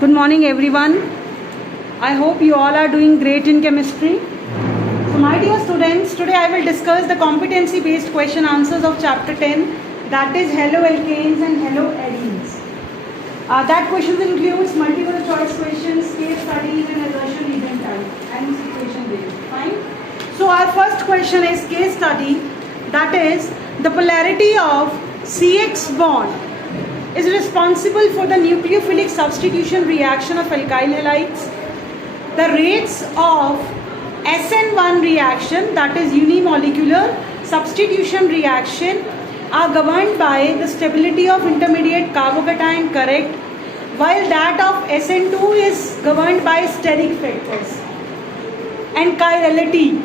Good morning everyone. I hope you all are doing great in chemistry. So my dear students, today I will discuss the competency based question answers of chapter 10, that is haloalkanes and haloadenes. That question includes multiple choice questions, case studies and assertion event type and situation based. Fine. So our first question is case study, that is the polarity of CX bond is responsible for the nucleophilic substitution reaction of alkyl halides. The rates of SN1 reaction, that is unimolecular substitution reaction, are governed by the stability of intermediate carbocation, correct, while that of SN2 is governed by steric factors. And chirality.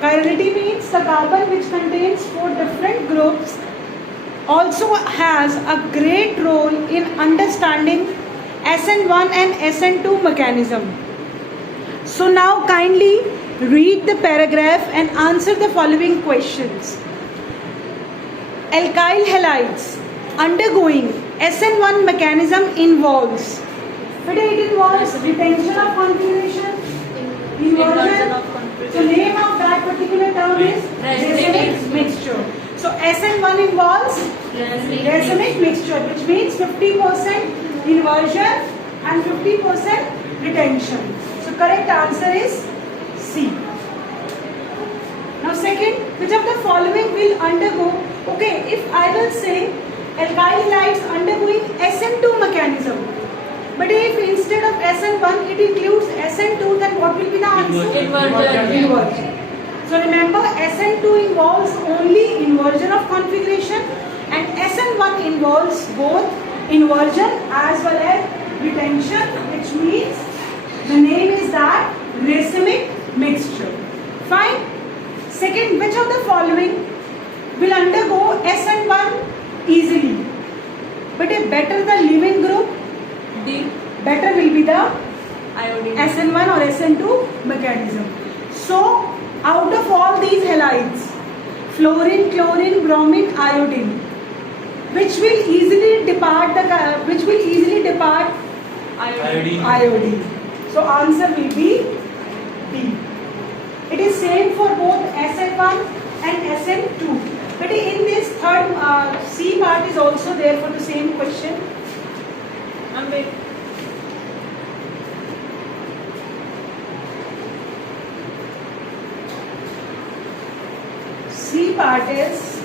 Chirality means the carbon which contains 4 different groups also has a great role in understanding SN1 and SN2 mechanism. So now kindly read the paragraph and answer the following questions. Alkyl halides undergoing SN1 mechanism involves, what it involves? Retention of configuration, inversion. So name of that particular term is racemic mixture. So SN1 involves racemic mixture, which means 50% inversion and 50% retention. So correct answer is C. Now second, which of the following will undergo, okay, if I will say alkyl halides undergoing SN2 mechanism, but if instead of SN1 it includes SN2, then what will be the answer? Inversion. So remember, SN2 involves only inversion of configuration and SN1 involves both inversion as well as retention, which means the name is that racemic mixture. Fine. Second, which of the following will undergo SN1 easily? But if better the leaving group, D. Better will be the iodine. SN1 or SN2 mechanism. So out of all these halides, fluorine, chlorine, bromine, iodine, which will easily depart iodine. So answer will be D. It is same for both SN1 and SN2. But in this third C part is also there for the same question. C part is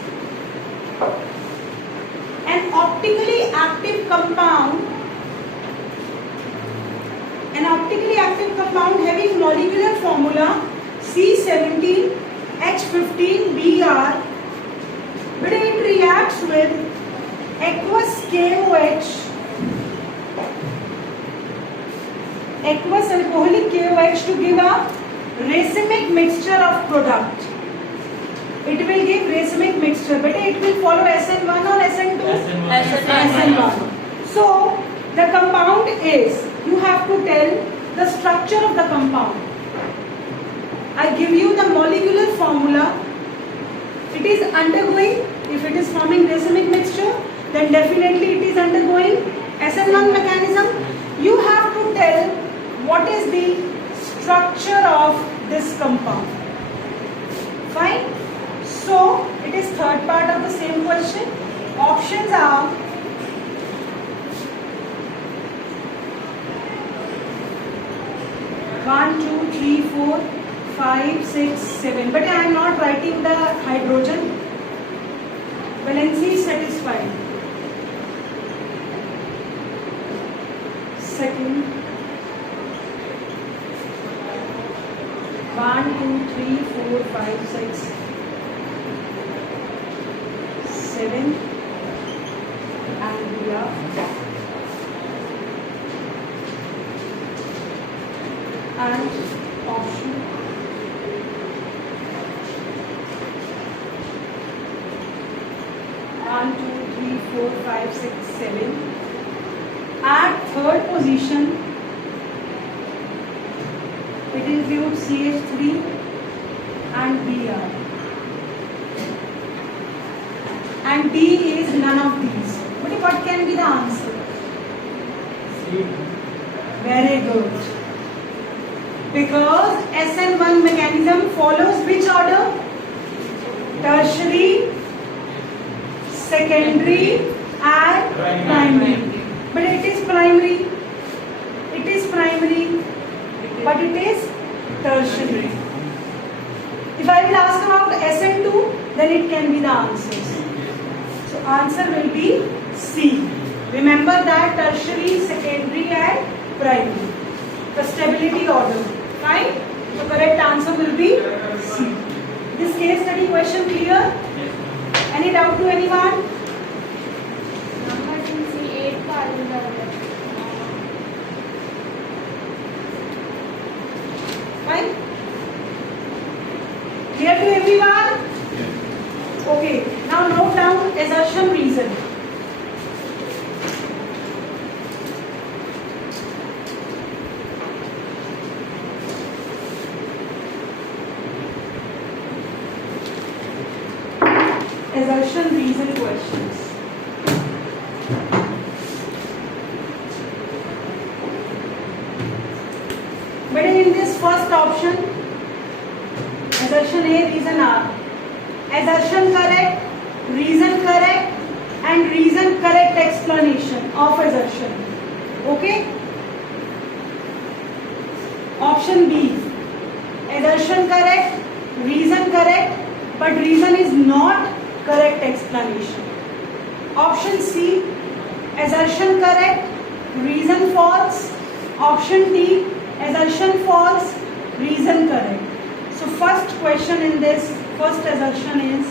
an optically active compound. An optically active compound having molecular formula C17H15Br, but it reacts with aqueous KOH, aqueous alcoholic KOH to give a racemic mixture of product. It will give racemic mixture, but it will follow SN1 or SN2? SN1. So the compound is, you have to tell the structure of the compound. I give you the molecular formula. It is undergoing, if it is forming racemic mixture, then definitely it is undergoing SN1 mechanism. You have to tell what is the structure of this compound. Fine. So it is third part of the same question. Options are one, two, three, 4, 5, 6, 7. But I am not writing the hydrogen. Valency is satisfied. Second. 1, 2, 3, 4, 5, 6, 7. And we are. And option 1, 2, 3, 4, 5, 6, 7. At third position, it includes CH3 and Br. And D is none of these. But what can be the answer? Very good. Because SN1 mechanism follows which order? Tertiary, secondary and primary. But it is primary. It is primary. But it is tertiary. If I will ask about SN2, then it can be the answers. So answer will be C. Remember that tertiary, secondary and primary. The stability order. Fine? So correct answer will be C. This case study question clear? Any doubt to anyone? Number C8 का Fine? Clear to everyone? Okay. Now note down assertion reason. Assertion reason questions. But in this first option, assertion A, reason R. Assertion correct, reason correct, and reason correct explanation of assertion. Okay? Option B, assertion correct, reason correct, but reason is not correct explanation. Option C, assertion correct, reason false. Option D, assertion false, reason correct. So first question in this first assertion is,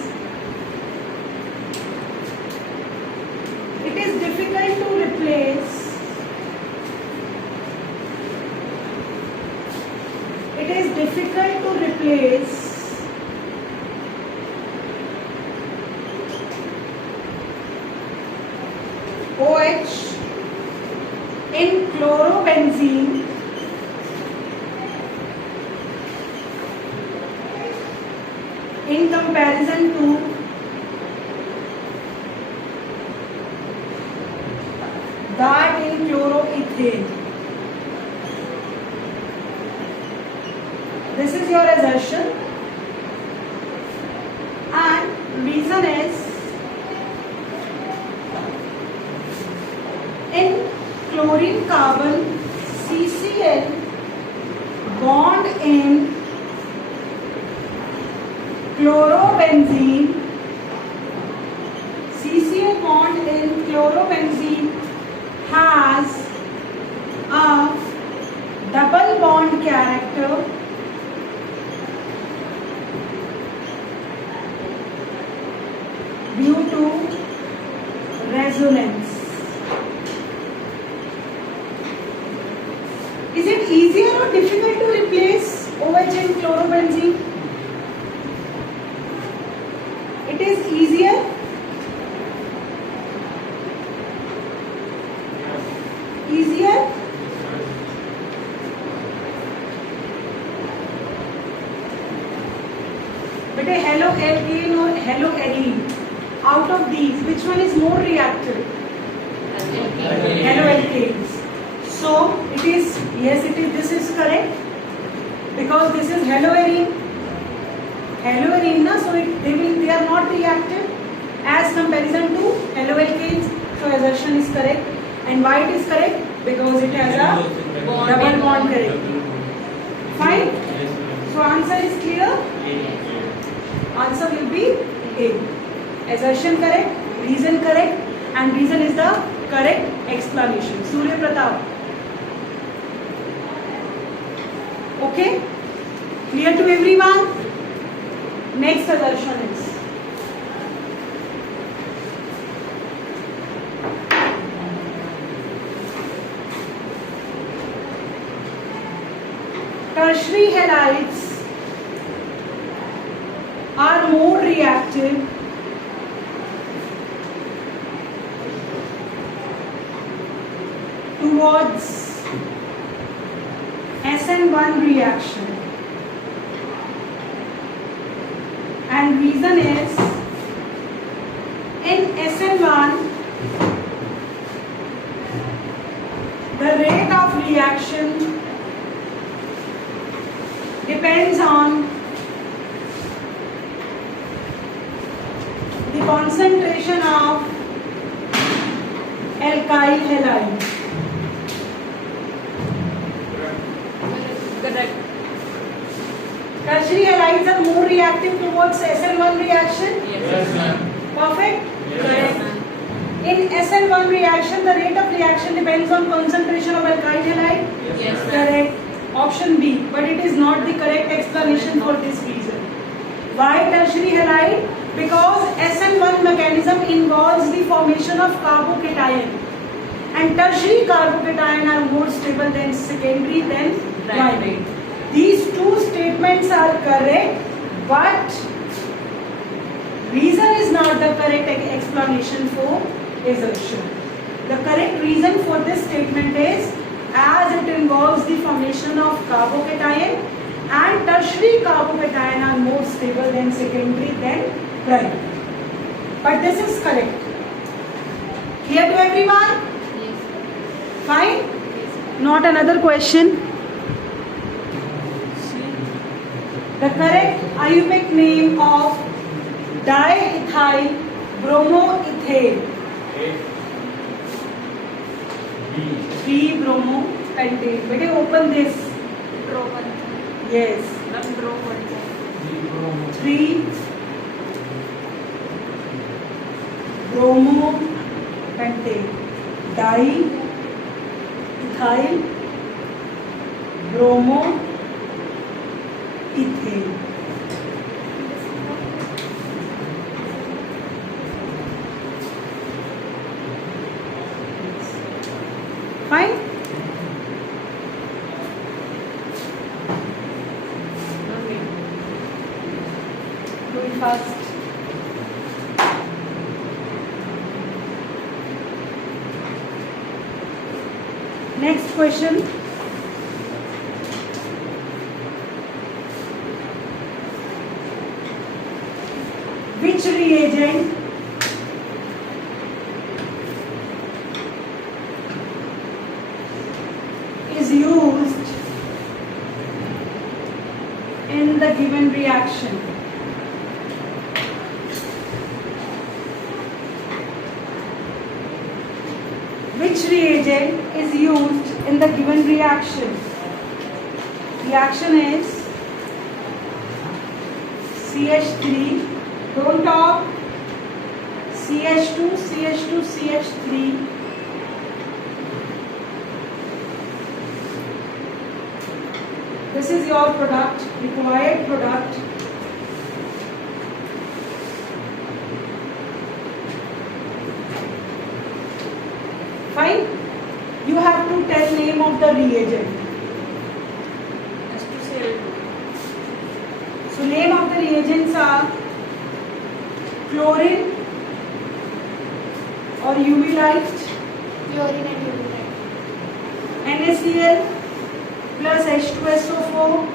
it is difficult to replace OH in chlorobenzene in comparison to that in chloroethane. This is your assertion, and reason is, in chlorine carbon CCl bond in chlorobenzene, CCl bond in chlorobenzene has a double bond character due to resonance. Is it easier or difficult to replace OH in chlorobenzene? It is easier. Easier. But a haloalkane or haloalene, out of these, which one is more reactive? Haloalkanes. So it is, yes, it is, this is correct, because this is haloarene. Haloarene, na, so they are not reactive as comparison to haloalkanes. So assertion is correct. And why it is correct? Because it has a double bond character. Fine? So answer is clear? Answer will be A. Assertion correct, reason correct, and reason is the correct explanation. Surya Pratap. Okay? Clear to everyone? Next assertion is, tertiary halides are more reactive towards SN1 reaction, and reason is, in SN1 the rate of reaction depends on the concentration of alkyl halide. Correct. Tertiary halides are more reactive towards SL1 reaction. Yes. ma'am. Perfect. Correct. In SL1 reaction, the rate of reaction depends on concentration of alkyl halide. Yes. Correct. Option B, but it is not the correct explanation for this reason. Why tertiary halide? Because SL1 mechanism involves the formation of carbocation, and tertiary carbocation are more stable than secondary than primary. These two statements are correct, but reason is not the correct explanation for assertion. The correct reason for this statement is, as it involves the formation of carbocation, and tertiary carbocation are more stable than secondary than primary. But this is correct. Clear to everyone? Yes. Fine? Yes. Not another question. The correct iambic name of diethyl bromoethane. B. 3-bromopentane. Better open this. Draw one. Yes. Draw one. 3-bromopentane. Diethyl bromoethane. Fine? Okay. Do it fast. Next question. Which reagent is used in the given reaction? Which reagent is used in the given reaction? Reaction is CH3, don't talk, CH2, CH2, CH3, this is your product, required product. Fine? You have to tell name of the reagent. H2Cl2. So name of the reagents are chlorine or UV light, Chlorine and uranite. NaCl plus H2SO4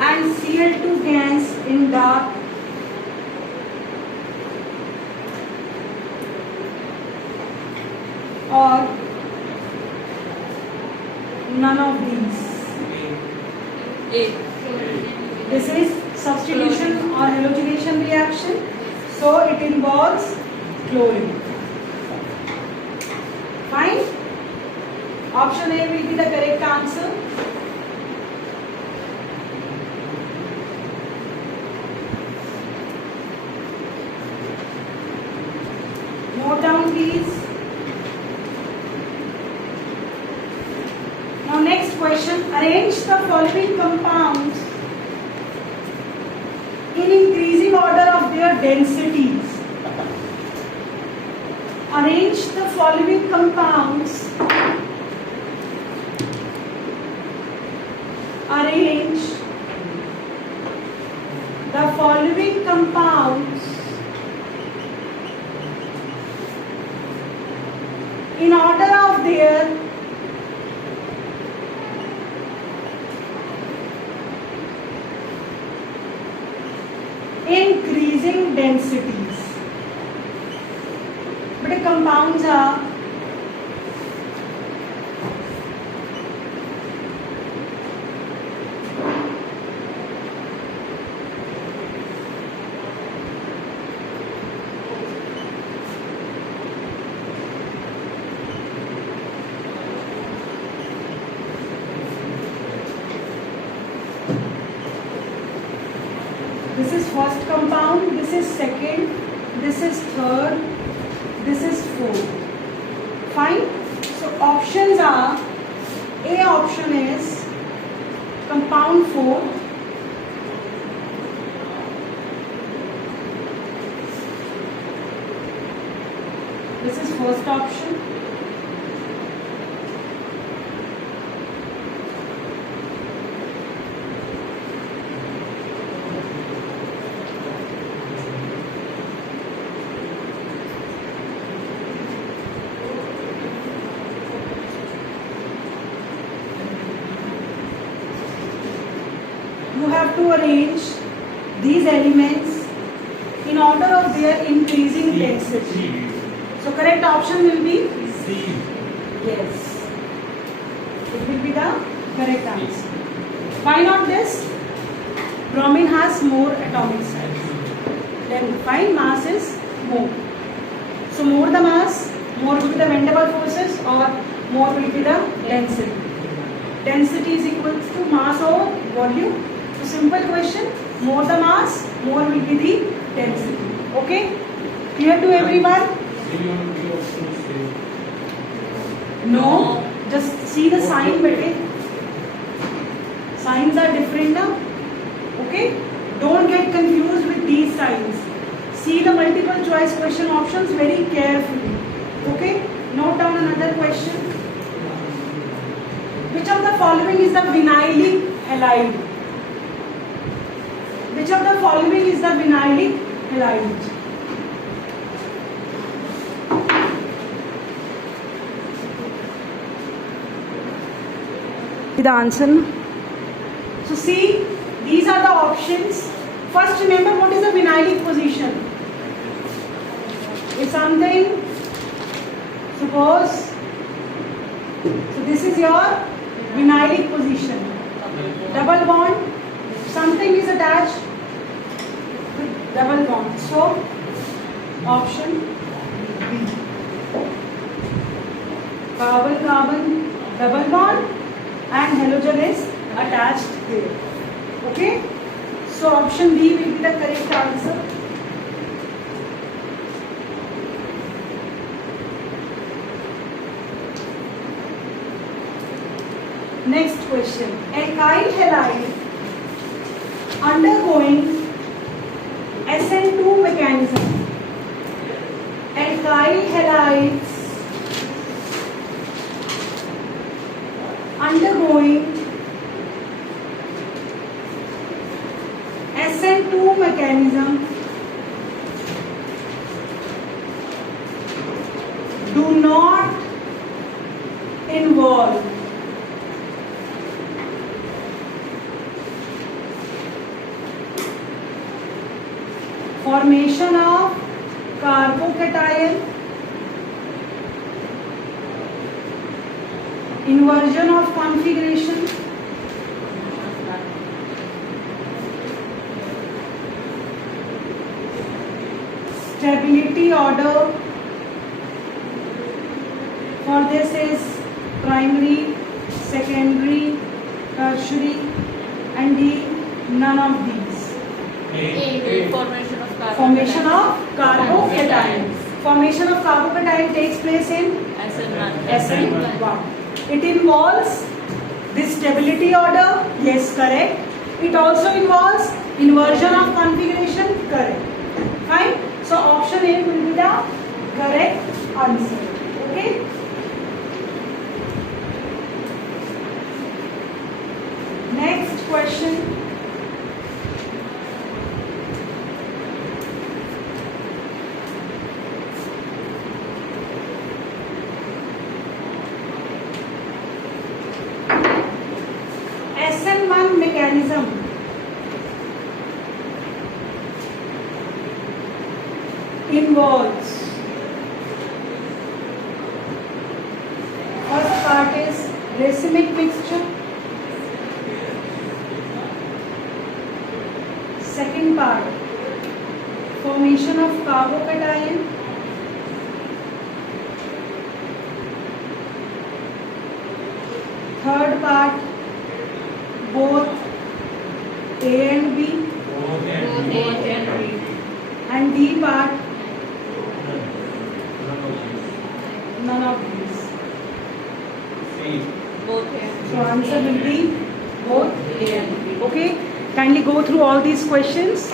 and Cl2 gas in dark, or none of these. A. Chlorine and uranite. This is substitution or halogenation reaction, so it involves chlorine. Fine? Option A will be the correct answer. Note down please. Now next question, arrange the following compounds in increasing order of their densities. Arrange the following compounds. Arrange the following compounds in order of their increasing densities. But the compounds are first compound, this is second, this is third, this is fourth. Fine. So options are, A option is compound 4, this is first option. You have to arrange these elements in order of their increasing density. So correct option will be C. yes. It will be the correct answer. Why not this? Bromine has more atomic size. Then find mass is more. So more the mass, more will be the van der Waals forces, or more will be the density. Density is equal to mass over volume. So simple question, more the mass, more will be the density. Okay? Clear to everyone? No. Just see the sign, bete. Signs are different now. Okay? Don't get confused with these signs. See the multiple choice question options very carefully. Okay? Note down another question. Which of the following is the vinylic halide? Which of the following is the vinylic halide? The answer. So see, these are the options. First remember what is the vinylic position. If something, suppose, so this is your vinylic position. Double bond, something is attached with double bond. So option B. Carbon-carbon double bond and halogen is attached there. Okay? So option B will be the correct answer. Next question. Alkyl halide undergoing SN2 mechanism. Alkyl halides undergoing SN2 mechanism do not involve formation of carbocation, inversion of configuration, stability order. For this is primary, secondary, tertiary, and D, none of these. A. Formation of carbon. Formation of carbocation. Formation of carbocation takes place in SN1. SN1. It involves this stability order. Yes, correct. It also involves inversion of configuration. Correct. Fine. So option A will be the correct answer. Okay. Next question. SN1 mechanism involves, first part is racemic mixture, second part formation of carbocation, third part both A and B, Both and Both A and B. And D part, None of none of these. these. C. Both A and B. So answer will be both. A and B. Okay, kindly go through all these questions.